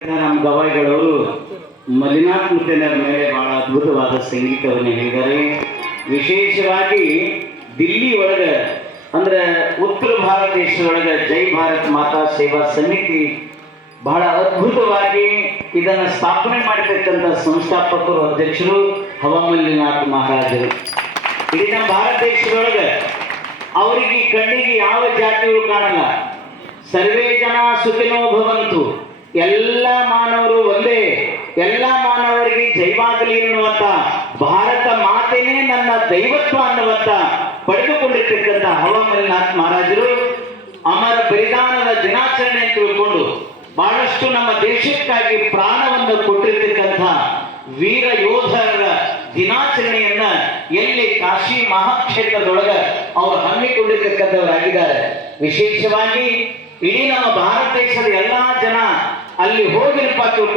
ನಮ್ಮ ಗವಾಯಿಗಳವರು ಮಲ್ಲಿನಾಥ್ ಮುತ್ತೇನರ ಮೇಲೆ ಬಹಳ ಅದ್ಭುತವಾದ ಸಂಗೀತವನ್ನು ಹೇಳಿದ್ದಾರೆ. ವಿಶೇಷವಾಗಿ ದಿಲ್ಲಿ ಒಳಗೆ ಅಂದ್ರೆ ಉತ್ತರ ಭಾರತ ದೇಶದೊಳಗೆ ಜೈ ಭಾರತ್ ಮಾತಾ ಸೇವಾ ಸಮಿತಿ ಬಹಳ ಅದ್ಭುತವಾಗಿ ಇದನ್ನು ಸ್ಥಾಪನೆ ಮಾಡಿರ್ತಕ್ಕಂಥ ಸಂಸ್ಥಾಪಕರು ಅಧ್ಯಕ್ಷರು ಹವಮಲ್ಲಿನಾಥ್ ಮಹಾರಾಜರು. ಇಡೀ ನಮ್ಮ ಭಾರತ ದೇಶದೊಳಗೆ ಅವರಿಗೆ ಕಣ್ಣಿಗೆ ಯಾವ ಜಾತಿಗಳು ಕಾಣಲ್ಲ. ಸರ್ವೇ ಜನ ಸುಖಿನೋ ಭವಂತು, ಎಲ್ಲ ಮಾನವರು ಒಂದೇ, ಎಲ್ಲ ಮಾನವರಿಗೆ ಜೈವಾಗಲಿ ಎನ್ನುವಂತ ಭಾರತ ಮಾತೆನೇ ನನ್ನ ದೈವತ್ವ ಅನ್ನುವಂತ ಪಡೆದುಕೊಂಡಿರ್ತಕ್ಕಂಥ ಹವಮಲ್ಲಿನಾಥ್ ಮಹಾರಾಜರು ಅಮರ ಬಲಿದಾನದ ದಿನಾಚರಣೆ ಅಂತ ತಿಳ್ಕೊಂಡು ಬಹಳಷ್ಟು ನಮ್ಮ ದೇಶಕ್ಕಾಗಿ ಪ್ರಾಣವನ್ನು ಕೊಟ್ಟಿರ್ತಕ್ಕಂಥ ವೀರ ಯೋಧರ ದಿನಾಚರಣೆಯನ್ನ ಎಲ್ಲಿ ಕಾಶಿ ಮಹಾಕ್ಷೇತ್ರದೊಳಗ ಅವರು ಹಮ್ಮಿಕೊಂಡಿರ್ತಕ್ಕಂಥವರಾಗಿದ್ದಾರೆ. ವಿಶೇಷವಾಗಿ ಇಡೀ ನಮ್ಮ ಭಾರತ ದೇಶದ ಎಲ್ಲಾ ಜನ ಅಲ್ಲಿ ಹೋಗಿರಪ್ಪ ತಿಳ್ಕೊಂಡು